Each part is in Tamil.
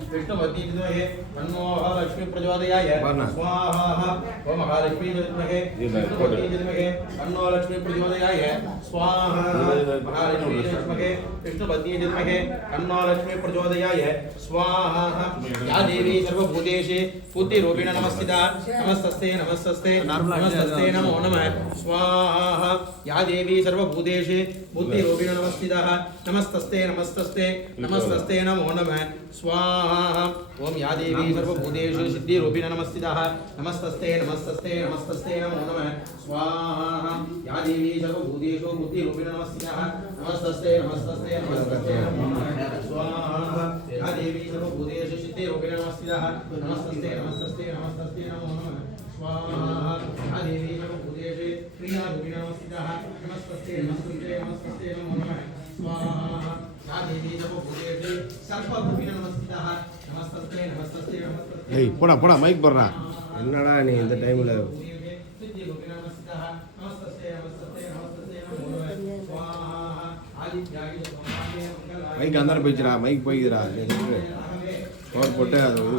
विद्महे तन्नो महालक्ष्मी प्रचोदयाय। स्वाहा। ओम महालक्ष्मी विद्महे विद्महे तन्नो लक्ष्मी प्रचोदयाय स्वाहा। महालक्ष्मी विद्महे विष्णुपत्नी विद्महे तन्नो लक्ष्मी प्रचोदयाय स्वाहा। या देवी सर्वभूतेषु बुद्धिरूपेण नमस्थिता। नमस्तस्ते नमस्तस्ते नमस्तस्ते नमो नमः। स्वाहा। या देवी सर्वभूतेषु बुद्धिरूपेण नमस्थिता। नमस्तस्ते नमस्तस्ते नमस्तस्ते नमो नमः। स्वाहा। ओम या देवी सर्वभूतेषु सिद्धिरूपेण नमस्थिता। नमस्तस्ते नमस्तस्ते नमस्तस्ते नमो नमः। स्वाहा। या देवी सर्वभूतेषु बुद्धिरूपेण नमस्थिता। नमस्तस्ते नमस्तस्ते नमस्तस्ते नमो नमः। स्वाहा। या देवी सर्वभूतेषु सिद्धिरूपेण नमस्थिता। नमस्तस्ते नमस्तस्ते नमस्तस्ते नमो नमः। स्वाहा। या देवी सर्वभूतेषु क्रियारूपेण नमस्थिता। नमस्तस्ते नमस्तस्ते नमस्तस्ते नमो नमः। स्वाहा। या देवी सर्वभूतेषु नमस्तस्ते नमस्तस्ते ஏய் போடா போடா மைக் போடுறா. என்னடா நீ இந்த டைமில் மைக் அந்தாண்ட போயிடுச்சுடா மைக் போய்க்குதுடா பவர் போட்டு அதை இது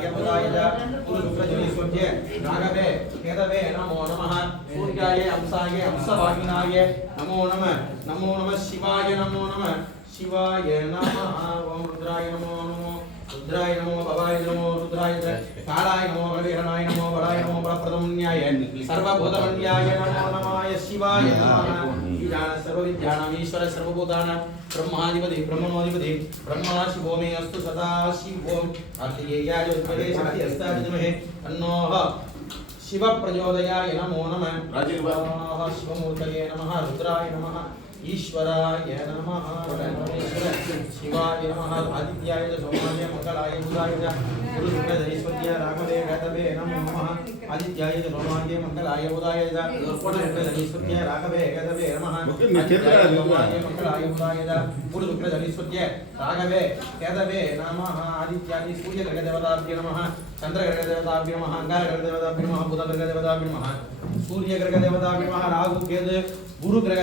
நாகபதாயத சுக்ரஜுனீஸ்வரிய நாகவே கேதவே நமோ நம சூரியாய அம்சாய அம்சவாகினாய நமோ நம நமோ நம சிவாய நமோ நம சிவாய நம ஓம் ருத்ராய நமோ நமோ रुद्राय नमो भवाय नमो रुद्राय कालाय नमो बलिहरणाय नमो बलाय नमो बलप्रदमन्याय सर्वभूतमन्याय नमो नमाय शिवाय नमः। सर्वविद्यानाम् ईश्वर सर्वभूतानां ब्रह्माधिपति ब्रह्मणोधिपति ब्रह्मा शिवो मे अस्तु सदा शिवो। कार्तिकेयाय विद्महे शक्ति अस्ताय विद्महे तन्नोः शिवप्रचोदयाय नमो नमः। शिवमूर्तये नमः। रुद्राय नमः। ஈஸ்வராய நம. சிவாய நம. ஆதித்யாய சௌமாய மங்களாய புதாய ஐஸ்வர்ய ராமதே கேதவே நம நம. ஆதித்யாய சௌமாய மங்களாய புதாய ஐஸ்வர்ய ராகவே கேதவே நம. சௌமாய மங்களாய புதாய குரு சுக்ர ராகவே கேதவே நம. ஆதித்யாதி சூரிய கிரக நம. சந்திர நம. அங்கார நம. புத நம. சூரிய கிரக நம. ராகு கேது குரு கிரக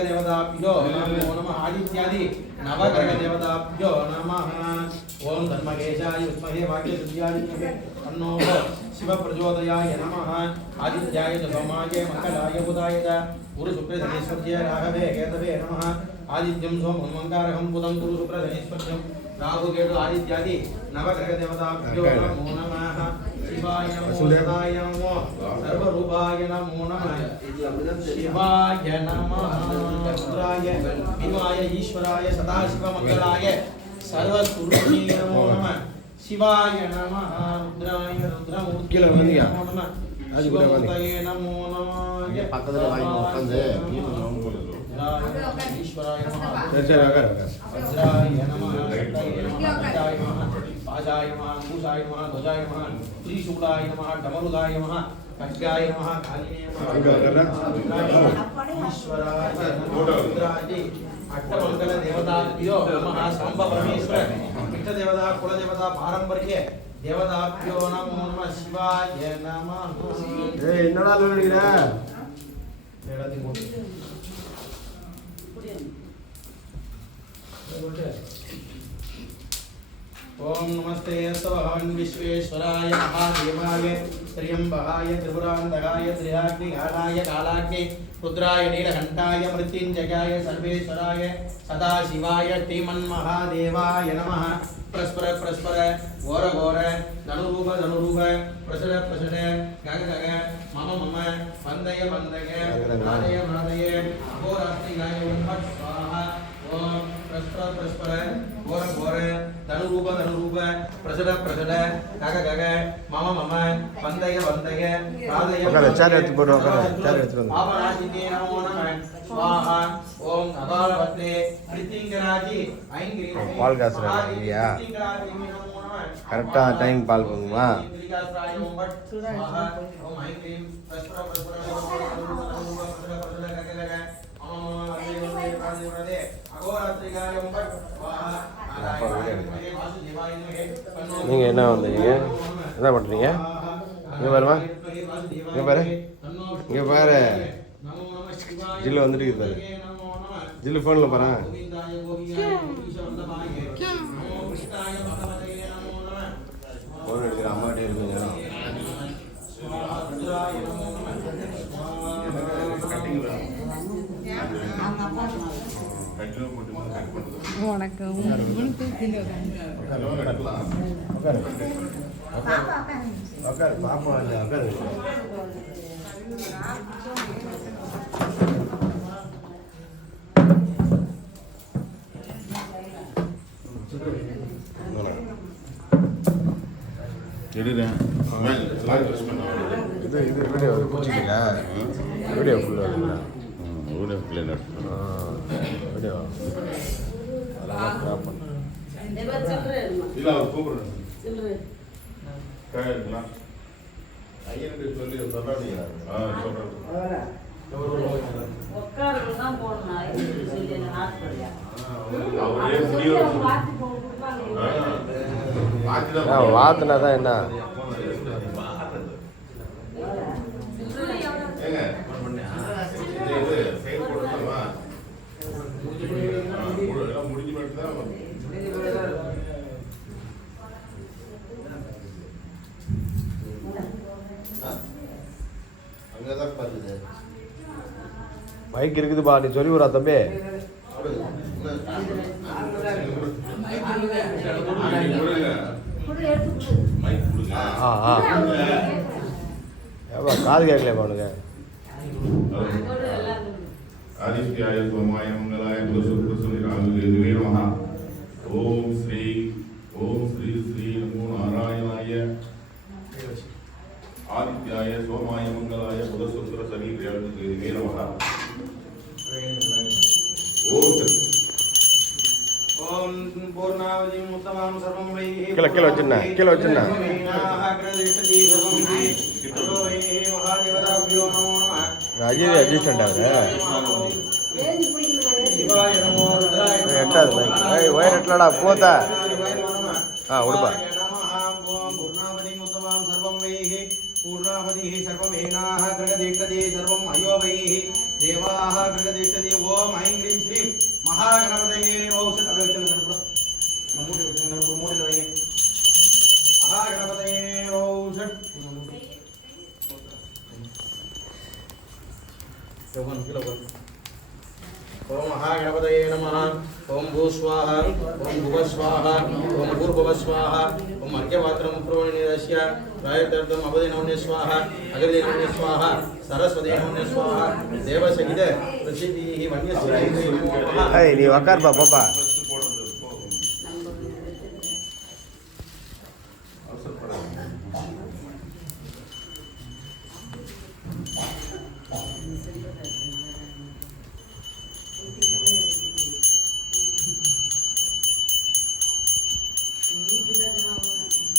नमो नमः आदित्यादि नवग्रहदेवताभ्यो नमः ॐ धर्मकेशाय विद्महे वाक्यशुद्ध्याय विद्महे तन्नो शिवप्रचोदयाय नमः आदित्याय च। सोमाय मङ्गलाय बुधाय च राघवे केतवे नमः। आदित्यं सोमं मङ्गारकं बुधं गुरुशुक्रशनीश्वर्यं राहुकेतु आदित्यादि नवग्रहदेवताभ्यो नमो नमः। சிவாய நமோனாய நமோ சர்வரூபாய நமோ நம சிவாய நம ருத்ராய விமாய ஈஸ்வராய சதாசிவ மங்களாய சர்வஸ்வரூபி நமோ நம சிவாய நம ருத்ராய ருத்ரமூர்த்திய நமோ நம சிவமுத்தையே நமோ நம பக்கத்துல வாங்கி உட்காந்து ஈஸ்வராய நம சரி சரி அகர் அகர் வஜ்ராய நம ஆஜாயமான் பூஷாயமான் துவஜாயமான் ஸ்ரீசூடாய நம டமருதாய நம கஜாய நம காலினேயமாராஜே அட்டமங்கல தேவதாபியோ நம சம்ப பரமேஸ்வர விட்ட தேவதா குலதேவதா பாரம்பரிய தேவதாபியோ நமோ நம சிவாய நம ஏய் என்னடா சொல்றீங்க? எல்லாத்தையும் போட்டு. ओम नमस्ते भगवान विश्वेश्वराय महादेवाय, त्र्यंबकाय त्रिपुरांतकाय त्रियाग्निघाटाय कालाग्नि, रुद्राय नीलकंठाय मृत्युंजयाय सर्वेश्वराय, सदाशिवाय, श्रीमन्महादेवाय नमः। परस्पर परस्पर घोर घोर, धनुरूप धनुरूप, प्रसर प्रसर, गग गग, मम मम, वंदय वंदय, नादय नादय अहोरात्रिगाय फट् स्वाहा। ओम प्रस्पर परस्पर घोर घोर அனுரூப அனுரூப பிரசட பிரசட கக கக மம மம வந்தய வந்தய ராதய சேர் எடுத்து போடுவாங்க சேர் எடுத்து பாபநாசினே நமோ நம சுவாஹா ஓம் அகாலவத்தே பிரித்திங்கராஜி ஐங்கிரீசே பால் காசுறாங்க இல்லையா டைம் பால் போகுமா? ஓம் ஐங்கிரீம் பிரசுர பிரசுர நீங்கள் என்ன வந்தீங்க? என்ன பண்ணுறீங்க இங்கே பாருமா. இங்கே பாரு. இங்கே பாரு. ஜில்லு வந்துட்டு இருக்குது பாரு. ஜில்லு ஃபோனில் பாரு வணக்கம். எடுறேன் இது இது வீடியோ பிடிச்சிக்கிங்க வீடியோ ஃபுல்லாக வீடியோ இல்லை அவர் கூப்பிடுறேன் ஐயனுக்கு சொல்லி வாத்தினா தான் என்ன அங்கே தான் பார்த்துது மைக் இருக்குதுப்பா நீ சொல்லி விடா தம்பி. ஆ ஆ. ஏப்பா காது கேட்கலையாப்பா அவனுக்கு ஆதித்யாய சோமாய மங்களாய கீழே, கீழே வச்சிருண்ணா, கீழே வச்சிருண்ணா. அக்ரதிஷ்டதி சர்வம் வைஹி அருளோ வைஹி மகாதேவதாபியோ நமோ நமः அஜய் அட்ஜஸ்டண்ட் ஆகுது சிவாய நமோ ருத்ராய நமோ எட்டாவது மைக் ஏய் ஒயர் எட்டலடா போத்தா சிவாய நமோ நமः ஆ, உடுப்பா. நமः ஓம் பூர்ணாவதிம் உத்தமாம் சர்வம் வைஹி பூர்ணாவதிः सर्वमेनाः ग्रगदिष्टति सर्वम् अयो वैः देवाः ग्रगदिष्टति ॐ ऐं ह्रीं श्रीं महागणपतये ஓம் சட் భువ స్వాహ ఓం భూర్భువ స్వాహ ఓం అర్ఘ్యపాత్రం ప్రోణిరస్య ప్రాయతర్థం అవధినౌన్య స్వాహ అగదినౌన్య స్వాహ సరస్వతినౌన్య స్వాహ దేవసహిత ప్రసిద్ధి వన్యస్య బాబా